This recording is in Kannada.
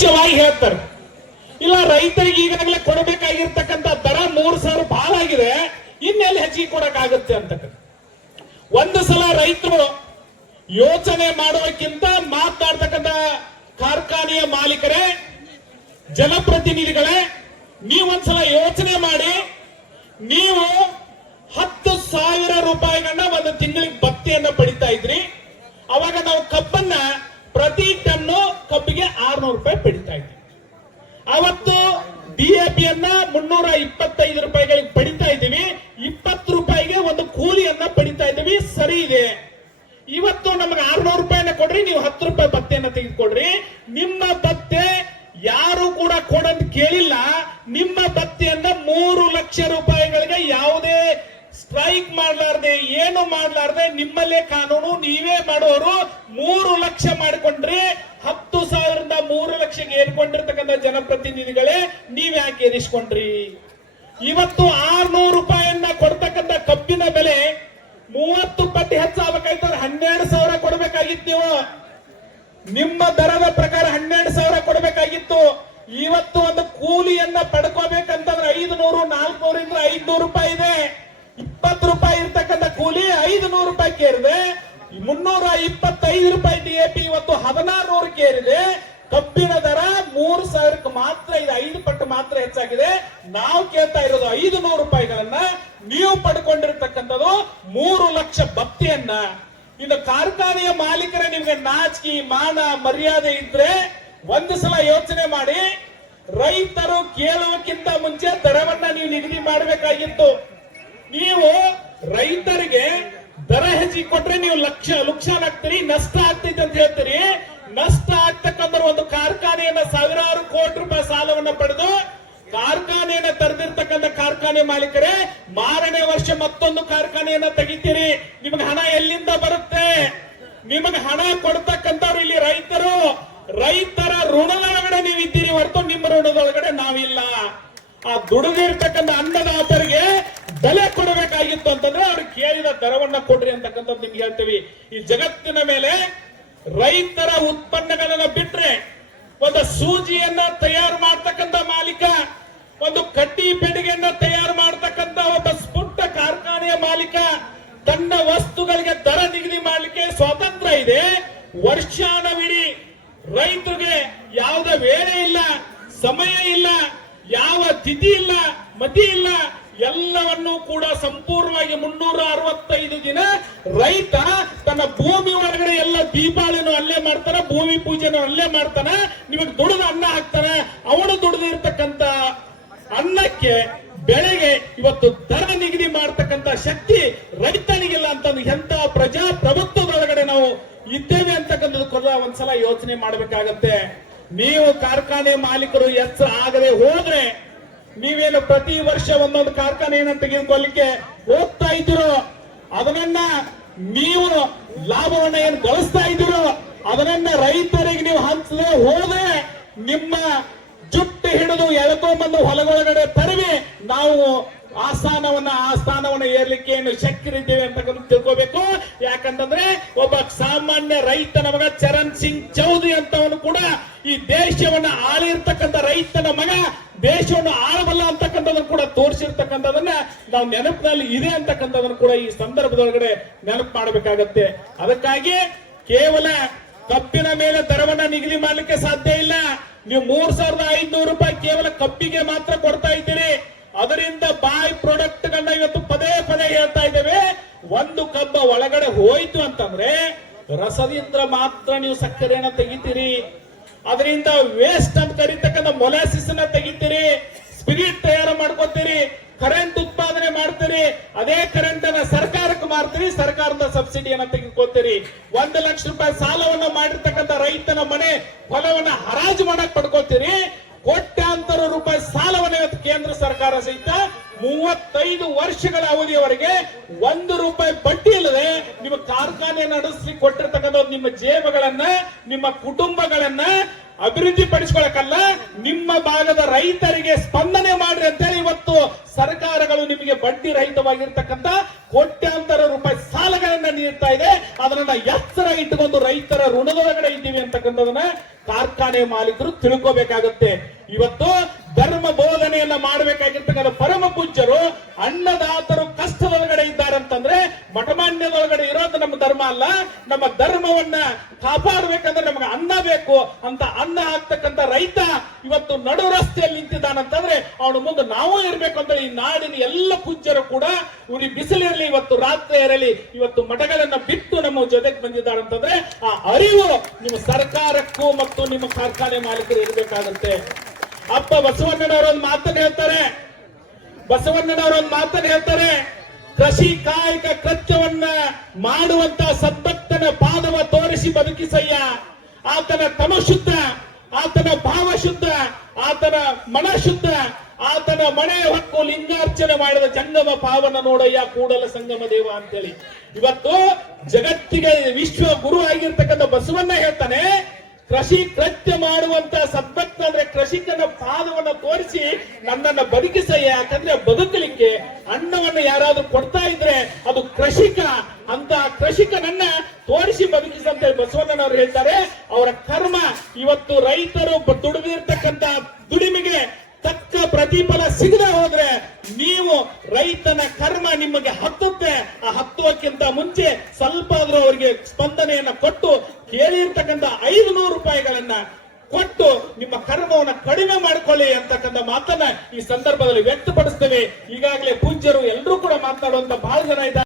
ಸ್ಪಷ್ಟವಾಗಿ ಹೇಳ್ತಾರೆ. ಇಲ್ಲ ರೈತರಿಗೆ ಈಗಾಗಲೇ ಕೊಡಬೇಕಾಗಿರ್ತಕ್ಕಂಥ ದರ 3,000 ಬಹಳ ಆಗಿದೆ, ಇನ್ನೆಲ್ಲಿ ಹೆಚ್ಚಿಗೆ ಕೊಡಕ್ಕಾಗುತ್ತೆ ಅಂತಕ್ಕಂಥ ಒಂದು ಸಲ ರೈತರು ಯೋಚನೆ ಮಾಡೋಕ್ಕಿಂತ ಮಾತನಾಡ್ತಕ್ಕಂಥ ಕಾರ್ಖಾನೆಯ ಮಾಲೀಕರೇ, ಜನಪ್ರತಿನಿಧಿಗಳೇ, ನೀವೊಂದ್ಸಲ ಯೋಚನೆ ಮಾಡಿ. ನೀವು 10,000 ರೂಪಾಯಿಗಳನ್ನ ಒಂದು ತಿಂಗಳಿಗೆ ಭತ್ತೆಯನ್ನ ಪಡಿತಾ ಇದ್ರಿ. ಅವಾಗ ನಾವು ಕಬ್ಬನ್ನ ಪ್ರತಿ ಟನ್ನು ಕಬ್ಬಿಗೆ 600 ರೂಪಾಯಿ ಪಡಿತಾ ಇದ್ವಿ. ಅವತ್ತು DAPಯನ್ನ 325 ರೂಪಾಯಿಗಳಿಗೆ ಪಡಿತಾ ಇದ್ದೀವಿ. 20 ರೂಪಾಯಿಗೆ ಒಂದು ಕೂಲಿಯನ್ನ ಪಡಿತಾ ಇದ್ದೀವಿ. ಸರಿ ಇದೆ. ಇವತ್ತು ನಮಗೆ 600 ರೂಪಾಯಿನ ಕೊಡ್ರಿ, ನೀವು 10 ರೂಪಾಯಿ ಭತ್ತೆಯನ್ನ ತೆಗೆದುಕೊಡ್ರಿ. ನಿಮ್ಮ ಭತ್ತೆ ಯಾರು ಕೂಡ ಕೊಡಂತ ಕೇಳಿಲ್ಲ. ನಿಮ್ಮ ಭತ್ತೆಯನ್ನ 3 ಲಕ್ಷ ರೂಪಾಯಿಗಳಿಗೆ ಯಾವುದೇ ಸ್ಟ್ರೈಕ್ ಮಾಡಲಾರ್ದೆ ಏನು ಮಾಡಲಾರ್ದೆ ನಿಮ್ಮಲ್ಲೇ ಕಾನೂನು ನೀವೇ ಮಾಡೋರು 3 ಲಕ್ಷ ಮಾಡಿಕೊಂಡ್ರೆ 10,000ರಿಂದ 3 ಲಕ್ಷಕ್ಕೆ ಏರ್ಕೊಂಡಿರ್ತಕ್ಕಂಥ ಜನಪ್ರತಿನಿಧಿಗಳೇ ನೀವ್ ಯಾಕೆ ಏರಿಸ್ಕೊಂಡ್ರಿ? ಇವತ್ತು 600 ರೂಪಾಯಿಯನ್ನ ಕೊಡ್ತಕ್ಕಂಥ ಕಬ್ಬಿನ ಬೆಲೆ 30 ಪಟ್ಟು ಹೆಚ್ಚಾಗಬೇಕಾಯ್ತಂದ್ರೆ 12,000 ಕೊಡಬೇಕಾಗಿತ್ತು. ನೀವು ನಿಮ್ಮ ದರದ ಪ್ರಕಾರ 12,000 ಕೊಡಬೇಕಾಗಿತ್ತು. ಇವತ್ತು ಒಂದು ಕೂಲಿಯನ್ನ ಪಡ್ಕೋಬೇಕಂತಂದ್ರೆ 500, 400ರಿಂದ 500 ರೂಪಾಯಿ ಇದೆ. 20 ರೂಪಾಯಿ ಇರ್ತಕ್ಕಂಥ ಕೂಲಿ 500 ರೂಪಾಯಿ ಕೇರಿದೆ. 325 ರೂಪಾಯಿ DAP ಇವತ್ತು 1600 ಏರಿದೆ. ಕಬ್ಬಿನ ದರ 3,000 ಮಾತ್ರ ಇದೆ, 5 ಪಟ್ಟು ಮಾತ್ರ ಹೆಚ್ಚಾಗಿದೆ. ನಾವು ಕೇಳ್ತಾ ಇರೋದು 500 ರೂಪಾಯಿಗಳನ್ನ. ನೀವು ಪಡ್ಕೊಂಡಿರ್ತಕ್ಕಂಥದ್ದು 3 ಲಕ್ಷ ಭತ್ತೆಯನ್ನ. ಇನ್ನು ಕಾರ್ಖಾನೆಯ ಮಾಲೀಕರೇ, ನಿಮ್ಗೆ ನಾಚಿಕೆ ಮಾನ ಮರ್ಯಾದೆ ಇದ್ರೆ ಒಂದು ಸಲ ಯೋಚನೆ ಮಾಡಿ. ರೈತರು ಕೇಳುವಕ್ಕಿಂತ ಮುಂಚೆ ದರವನ್ನ ನೀವು ನಿಗದಿ ಮಾಡಬೇಕಾಗಿತ್ತು. ನೀವು ರೈತರಿಗೆ ದರ ಹೆಚ್ಚಿಗೆ ಕೊಟ್ರೆ ನೀವು ಲುಕ್ಷಾನ್ ಆಗ್ತೀರಿ, ನಷ್ಟ ಆಗ್ತೈತೆ ಅಂತ ಹೇಳ್ತೀರಿ. ನಷ್ಟ ಆಗ್ತಕ್ಕಂಥ ಒಂದು ಕಾರ್ಖಾನೆಯನ್ನ ಸಾವಿರಾರು ಕೋಟಿ ರೂಪಾಯಿ ಸಾಲವನ್ನ ಪಡೆದು ಕಾರ್ಖಾನೆಯನ್ನ ತೆರೆದಿರ್ತಕ್ಕಂಥ ಕಾರ್ಖಾನೆ ಮಾಲೀಕರೇ, ಮಾರನೇ ವರ್ಷ ಮತ್ತೊಂದು ಕಾರ್ಖಾನೆಯನ್ನ ತೆಗಿತೀರಿ. ನಿಮಗೆ ಹಣ ಎಲ್ಲಿಂದ ಬರುತ್ತೆ? ನಿಮಗೆ ಹಣ ಕೊಡ್ತಕ್ಕಂಥವ್ರು ಇಲ್ಲಿ ರೈತರು. ರೈತರ ಋಣದೊಳಗಡೆ ನೀವು ಇದ್ದೀರಿ ಹೊರತು ನಿಮ್ಮ ಋಣದೊಳಗಡೆ ನಾವಿಲ್ಲ. ಆ ದುಡಿದಿರ್ತಕ್ಕಂಥ ಅನ್ನದಾತರಿಗೆ ಬೆಲೆ ಕೊಡಬೇಕಾಗಿತ್ತು ಅಂತಂದ್ರೆ ಅವ್ರಿಗೆ ಕೇಳಿದ ದರವನ್ನ ಕೊಡ್ರಿ ಅಂತಕ್ಕಂಥದ್ದು ನಿಮ್ಗೆ ಹೇಳ್ತೀವಿ. ಈ ಜಗತ್ತಿನ ಮೇಲೆ ರೈತರ ಉತ್ಪನ್ನಗಳನ್ನ ಬಿಟ್ರೆ ಒಂದು ಸೂಜಿಯನ್ನ ತಯಾರು ಮಾಡ್ತಕ್ಕಂಥ ಮಾಲೀಕ, ಒಂದು ಕಡ್ಡಿ ಪೆಟ್ಟಿಗೆಯನ್ನ ತಯಾರು ಮಾಡ್ತಕ್ಕಂಥ ಒಬ್ಬ ಸ್ಫುಟ ಕಾರ್ಖಾನೆಯ ಮಾಲೀಕ, ತನ್ನ ವಸ್ತುಗಳಿಗೆ ದರ ನಿಗದಿ ಮಾಡಲಿಕ್ಕೆ ಸ್ವಾತಂತ್ರ್ಯ ಇದೆ. ವರ್ಷಾನವಿಡೀ ರೈತರಿಗೆ ಯಾವುದೇ ವೇಳೆ ಇಲ್ಲ, ಸಮಯ ಇಲ್ಲ, ಯಾವ ತಿಥಿ ಇಲ್ಲ, ಮತಿ ಇಲ್ಲ. ಎಲ್ಲವನ್ನೂ ಕೂಡ ಸಂಪೂರ್ಣವಾಗಿ 365 ದಿನ ರೈತ ತನ್ನ ಭೂಮಿ ಒಳಗಡೆ ಎಲ್ಲ ದೀಪಾವಳಿನೂ ಅಲ್ಲೇ ಮಾಡ್ತಾನೆ, ಭೂಮಿ ಪೂಜೆನೂ ಅಲ್ಲೇ ಮಾಡ್ತಾನೆ. ನಿಮಗೆ ದುಡಿದ ಅನ್ನ ಹಾಕ್ತಾನೆ. ಅವನು ದುಡಿದಿರ್ತಕ್ಕಂಥ ಅನ್ನಕ್ಕೆ ಬೆಳೆಗೆ ಇವತ್ತು ದರ ನಿಗದಿ ಮಾಡ್ತಕ್ಕಂಥ ಶಕ್ತಿ ರೈತನಿಗಿಲ್ಲ ಅಂತಂದು ಎಂತ ಪ್ರಜಾಪ್ರಭುತ್ವದೊಳಗಡೆ ನಾವು ಇದ್ದೇವೆ ಅಂತಕ್ಕಂಥದ್ದು ಕೂಡ ಒಂದ್ಸಲ ಯೋಚನೆ ಮಾಡಬೇಕಾಗತ್ತೆ. ನೀವು ಕಾರ್ಖಾನೆ ಮಾಲೀಕರು ಎಚ್ಚರ ಆಗದೆ ಹೋದ್ರೆ, ನೀವೇನು ಪ್ರತಿ ವರ್ಷ ಒಂದೊಂದು ಕಾರ್ಖಾನೆಯನ್ನ ತೆಗೆದುಕೊಳ್ಳಿಕ್ಕೆ ಹೋಗ್ತಾ ಇದ್ದೀರೋ, ಅದನ್ನ ನೀವು ಲಾಭವನ್ನ ಏನು ಗಳಿಸ್ತಾ ಇದ್ದೀರೋ ಅದನ್ನ ರೈತರಿಗೆ ನೀವು ಹಂಚದೆ ಹೋದ್ರೆ ನಿಮ್ಮ ಜುಟ್ಟು ಹಿಡಿದು ಎಳ್ಕೊಂಡ್ಬಂದು ಹೊಲಗೊಳಗಡೆ ತರವಿ ನಾವು ಆ ಸ್ಥಾನವನ್ನ ಏರ್ಲಿಕ್ಕೆ ಏನು ಶಕ್ಯರಿದ್ದೇವೆ ಅಂತ ತಿಳ್ಕೋಬೇಕು. ಯಾಕಂತಂದ್ರೆ ಒಬ್ಬ ಸಾಮಾನ್ಯ ರೈತನ ಮಗ ಚರಣ್ ಸಿಂಗ್ ಚೌಧರಿ ಅಂತವನು ಕೂಡ ಈ ದೇಶವನ್ನ ಆಳಿರ್ತಕ್ಕಂಥ ರೈತನ ಮಗ ದೇಶವನ್ನು ಆಳಬಲ್ಲ ಅಂತಕ್ಕಂಥದನ್ನು ಕೂಡ ತೋರಿಸಿರ್ತಕ್ಕಂಥದನ್ನ ನಾವು ನೆನಪಿನಲ್ಲಿ ಇದೆ ಅಂತಕ್ಕಂಥದನ್ನು ಕೂಡ ಈ ಸಂದರ್ಭದೊಳಗಡೆ ನೆನಪು ಮಾಡಬೇಕಾಗತ್ತೆ. ಅದಕ್ಕಾಗಿ ಕೇವಲ ಕಬ್ಬಿನ ಮೇಲೆ ದರವನ್ನ ನಿಗದಿ ಮಾಡ್ಲಿಕ್ಕೆ ಸಾಧ್ಯ ಇಲ್ಲ. ನೀವು 3,500 ರೂಪಾಯಿ ಕೇವಲ ಕಬ್ಬಿಗೆ ಮಾತ್ರ ಕೊಡ್ತಾ ಇದ್ದೀರಿ. ಅದರಿಂದ ಬಾಯ್ ಪ್ರಾಡಕ್ಟ್ ಗಳನ್ನ ಇವತ್ತು ಪದೇ ಪದೇ ಹೇಳ್ತಾ ಇದ್ದೇವೆ. ಒಂದು ಕಬ್ಬ ಒಳಗಡೆ ಹೋಯ್ತು ಅಂತಂದ್ರೆ ರಸದಿಂದ ಮಾತ್ರ ನೀವು ಸಕ್ಕರೆಯನ್ನ ತೆಗಿತೀರಿ. ಅದರಿಂದ ವೇಸ್ಟ್ ಅಂತ ಕರೀತಕ್ಕಂಥ ಮೊಲಾಸಿಸ್ ಅನ್ನ ತೆಗಿತೀರಿ, ಸ್ಪಿರಿಟ್ ತಯಾರು ಮಾಡ್ಕೋತೀರಿ, ಕರೆಂಟ್ ಉತ್ಪಾದನೆ ಮಾಡ್ತೀರಿ. ಅದೇ ಕರೆಂಟ್ ಅನ್ನ ಸರ್ಕಾರಕ್ಕೆ ಮಾರ್ತೀರಿ, ಸರ್ಕಾರದ ಸಬ್ಸಿಡಿಯನ್ನ ತೆಗೆದುಕೊಳ್ತೀರಿ. 1 ಲಕ್ಷ ರೂಪಾಯಿ ಸಾಲವನ್ನ ಮಾಡಿರ್ತಕ್ಕಂಥ ರೈತನ ಮನೆ ಹೊಲವನ್ನ ಹರಾಜು ಮಾಡಕ್ ಪಡ್ಕೋತೀರಿ. ಕೋಟ್ಯಾಂತರ ರೂಪಾಯಿ ಸಾಲವನ್ನ ಇವತ್ತು ಕೇಂದ್ರ ಸರ್ಕಾರ ಸಹಿತ 35 ವರ್ಷಗಳ ಅವಧಿಯವರೆಗೆ 1 ರೂಪಾಯಿ ಬಡ್ಡಿ ಇಲ್ಲದೆ ನಿಮ್ಮ ಕಾರ್ಖಾನೆ ನಡೆಸಲಿಕ್ಕೆ ಕೊಟ್ಟಿರ್ತಕ್ಕಂಥ ನಿಮ್ಮ ಜೇಬುಗಳನ್ನ, ನಿಮ್ಮ ಕುಟುಂಬಗಳನ್ನ ಅಭಿವೃದ್ಧಿ ಪಡಿಸ್ಕೊಳಕಲ್ಲ, ನಿಮ್ಮ ಭಾಗದ ರೈತರಿಗೆ ಸ್ಪಂದನೆ ಮಾಡ್ರಿ ಅಂತೇಳಿ ಇವತ್ತು ಸರ್ಕಾರಗಳು ನಿಮಗೆ ಬಡ್ಡಿ ರಹಿತವಾಗಿರ್ತಕ್ಕಂಥ ಕೋಟ್ಯಾಂತರ ರೂಪಾಯಿ ಸಾಲಗಳನ್ನ ನೀಡ್ತಾ ಇದೆ. ಅದನ್ನ ಎಚ್ಚರ ಇಟ್ಟುಕೊಂಡು ರೈತರ ಋಣದೊಳಗಡೆ ಇದ್ದೀವಿ ಅಂತಕ್ಕಂಥದನ್ನ ಕಾರ್ಖಾನೆ ಮಾಲೀಕರು ತಿಳ್ಕೋಬೇಕಾಗುತ್ತೆ. ಇವತ್ತು ಧರ್ಮ ಬೋಧನೆಯನ್ನ ಮಾಡಬೇಕಾಗಿರ್ತಕ್ಕಂಥ ಪರಮ ಪೂಜ್ಯರು ಅನ್ನದಾತರು ಕಷ್ಟದೊಳಗಡೆ ಇದ್ದಾರೆ ಅಂತಂದ್ರೆ ಮಠಮಾನ್ಯದೊಳಗಡೆ ಇರೋದು ನಮ್ಮ ಧರ್ಮ ಅಲ್ಲ. ನಮ್ಮ ಧರ್ಮವನ್ನ ಕಾಪಾಡಬೇಕಂದ್ರೆ ನಮಗೆ ಅನ್ನ ಬೇಕು ಅಂತ ಅನ್ನ ಹಾಕ್ತಕ್ಕಂಥ ರೈತ ಇವತ್ತು ನಡು ರಸ್ತೆಯಲ್ಲಿ ನಿಂತಿದ್ದಾನಂತಂದ್ರೆ ಅವನ ಮುಂದೆ ನಾವು ಇರ್ಬೇಕು ಅಂತ ಈ ನಾಡಿನ ಎಲ್ಲ ಪೂಜ್ಯರು ಕೂಡ ಉರಿ ಬಿಸಿಲಿರಲಿ, ಇವತ್ತು ರಾತ್ರಿ ಇರಲಿ, ಇವತ್ತು ಮಠಗಳನ್ನ ಬಿಟ್ಟು ನಮ್ಮ ಜೊತೆಗೆ ಬಂದಿದ್ದಾರೆ ಅಂತಂದ್ರೆ ಆ ಅರಿವು ನಿಮ್ಮ ಸರ್ಕಾರಕ್ಕೂ ಮತ್ತು ನಿಮ್ಮ ಕಾರ್ಖಾನೆ ಮಾಲೀಕರು ಇರಬೇಕಾಗುತ್ತೆ. ಅಪ್ಪ ಬಸವಣ್ಣನವರೊಂದು ಮಾತನ್ನು ಹೇಳ್ತಾರೆ, ಕೃಷಿ ಕಾಯಕ ಕೃತ್ಯವನ್ನ ಮಾಡುವಂತ ಸದ್ಭಕ್ತನ ಪಾದವ ತೋರಿಸಿ ಬದುಕಿಸಯ್ಯ. ಆತನ ತಮ ಶುದ್ಧ, ಆತನ ಭಾವ ಶುದ್ಧ, ಆತನ ಮನ ಶುದ್ಧ, ಆತನ ಮನೆ ಹೊಕ್ಕು ಲಿಂಗಾರ್ಚನೆ ಮಾಡಿದ ಜಂಗಮ ಪಾವನ ನೋಡಯ್ಯ ಕೂಡಲ ಸಂಗಮ ದೇವ ಅಂತೇಳಿ ಇವತ್ತು ಜಗತ್ತಿಗೆ ವಿಶ್ವ ಗುರು ಆಗಿರ್ತಕ್ಕಂಥ ಬಸವಣ್ಣ ಹೇಳ್ತಾನೆ, ಕೃಷಿ ಕೃತ್ಯ ಮಾಡುವಂತ ಸದ್ಭಕ್ತ ಅಂದ್ರೆ ಕೃಷಿಕನ ಪಾದವನ್ನ ತೋರಿಸಿ ನನ್ನನ್ನ ಬದುಕಿಸಯ್ಯ. ಯಾಕಂದ್ರೆ ಬದುಕಲಿಕ್ಕೆ ಅನ್ನವನ್ನ ಯಾರಾದ್ರೂ ಕೊಡ್ತಾ ಇದ್ರೆ ಅದು ಕೃಷಿಕ, ಅಂತ ಕೃಷಿಕನನ್ನ ತೋರಿಸಿ ಬದುಕಿಸಂತ ಬಸವಣ್ಣನವರು ಹೇಳ್ತಾರೆ. ಅವರ ಕರ್ಮ ಇವತ್ತು ರೈತರು ದುಡಿದಿರ್ತಕ್ಕಂಥ ದುಡಿಮೆಗೆ ತಕ್ಕ ಪ್ರತಿಫಲ ಸಿಗದೆ ಹೋದ್ರೆ ನೀವು ರೈತನ ಕರ್ಮ ನಿಮಗೆ ಹತ್ತುತ್ತೆ. ಆ ಹತ್ತುವಕ್ಕಿಂತ ಮುಂಚೆ ಸ್ವಲ್ಪ ಆದ್ರೂ ಅವರಿಗೆ ಸ್ಪಂದನೆಯನ್ನ ಕೊಟ್ಟು ಕೇಳಿರ್ತಕ್ಕಂಥ 500 ರೂಪಾಯಿಗಳನ್ನ ಕೊಟ್ಟು ನಿಮ್ಮ ಕರ್ಮವನ್ನು ಕಡಿಮೆ ಮಾಡಿಕೊಳ್ಳಿ ಅಂತಕ್ಕಂಥ ಮಾತನ್ನ ಈ ಸಂದರ್ಭದಲ್ಲಿ ವ್ಯಕ್ತಪಡಿಸ್ತೇವೆ. ಈಗಾಗಲೇ ಪೂಜ್ಯರು ಎಲ್ಲರೂ ಕೂಡ ಮಾತನಾಡುವಂತ ಬಹಳ ಜನ ಇದ್ದಾರೆ.